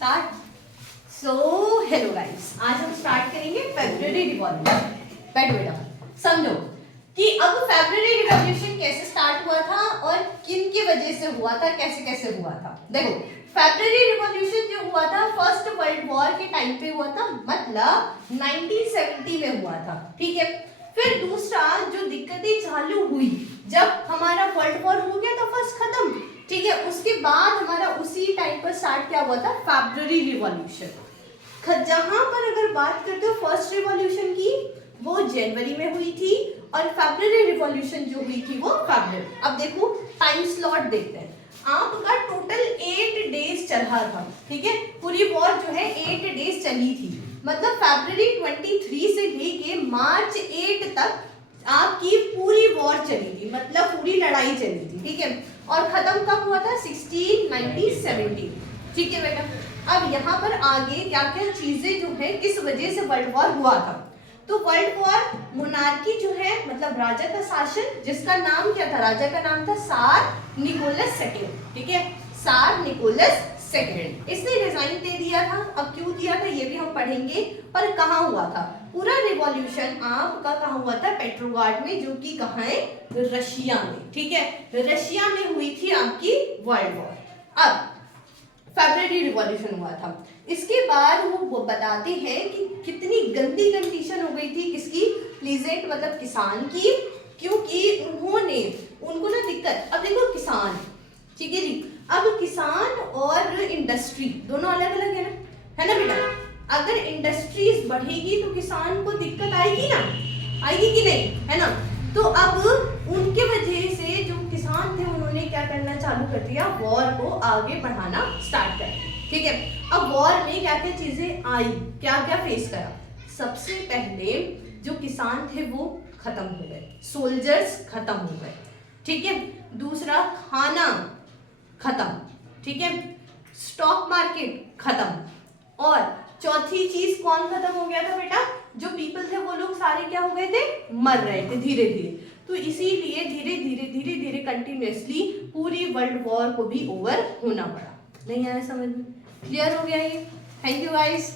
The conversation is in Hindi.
स्टार्ट। सो हेलो गाइस, आज हम स्टार्ट करेंगे फेब्रुअरी रिवॉल्यूशन। बैठो बेटा, समझो कि अब फेब्रुअरी रिवॉल्यूशन कैसे स्टार्ट हुआ था और किन की वजह से हुआ था, कैसे कैसे हुआ था। देखो, फेब्रुअरी रिवॉल्यूशन जो हुआ था फर्स्ट वर्ल्ड वॉर के टाइम पे हुआ था, मतलब 1970 में हुआ था, ठीक है। फिर दूसरा जो दिक्कतें चालू हुई जब हमारा वर्ल्ड वॉर हो गया था फर्स्ट खत्म, ठीक है, उसके बाद हमारा उसी टाइम पर स्टार्ट क्या हुआ था, फेब्रुअरी रिवॉल्यूशन। जहां पर अगर बात करते हो फर्स्ट रिवॉल्यूशन की, वो जनवरी में हुई थी और फेब्रुअरी रिवॉल्यूशन जो हुई थी वो फेब्रुअरी। अब देखो टाइम स्लॉट देखते हैं। आपका टोटल 8 डेज चला था, ठीक है, पूरी वॉर जो है 8 डेज चली थी, मतलब फेब्रुअरी 23 से लेके मार्च 8 तक आपकी पूरी वॉर चली थी, मतलब पूरी लड़ाई चली थी, ठीक है। और खत्म कब हुआ था, 1670, ठीक है बेटा। अब यहाँ पर आगे क्या क्या चीजें जो है किस वजह से वर्ल्ड वॉर हुआ था, तो वर्ल्ड वॉर मोनार्की जो है, मतलब राजा का शासन, जिसका नाम क्या था, राजा का नाम था सार निकोलस सेकेंड, ठीक है, सार निकोलस सेकेंड। इसने रिजाइन दे दिया था। अब क्यों दिया था ये भी हम पढ़ेंगे, पर कहाँ हुआ था पूरा रिवॉल्यूशन आपका, कहाँ हुआ था, पेट्रोग्राड में, जो कि कहाँ है, रशिया में, ठीक है, रशिया में हुई थी आपकी वर्ल्ड वॉर। अब फेब्रुअरी रिवॉल्यूशन हुआ था, इसके बाद वो बताते हैं कि कितनी गंदी कंडीशन हो गई थी किसकी, प्लीजेंट मतलब किसान की, क्योंकि उनको ना दिक्कत। अब देखो किसान, ठीक है जी, अब किसान और इंडस्ट्री दोनों अलग अलग है ना बेटा। अगर इंडस्ट्रीज बढ़ेगी तो किसान को दिक्कत आएगी ना, आएगी कि नहीं, है ना। तो अब उनके वजह से जो किसान थे उन्होंने क्या करना चालू कर दिया, वॉर को आगे बढ़ाना स्टार्ट कर दिया, ठीक है। अब वॉर में क्या क्या चीजें आई, क्या क्या फेस करा। सबसे पहले जो किसान थे वो खत्म हो गए, सोल्जर्स खत्म हो गए, ठीक है। दूसरा खाना खत्म, ठीक है, स्टॉक मार्केट खत्म, और चौथी चीज कौन खत्म हो गया था बेटा, जो पीपल थे वो लोग सारे क्या हो गए थे, मर रहे थे धीरे धीरे। तो इसीलिए धीरे धीरे कंटिन्यूअसली पूरी वर्ल्ड वॉर को भी ओवर होना पड़ा। नहीं आया समझ में, क्लियर हो गया ये। Thank you guys.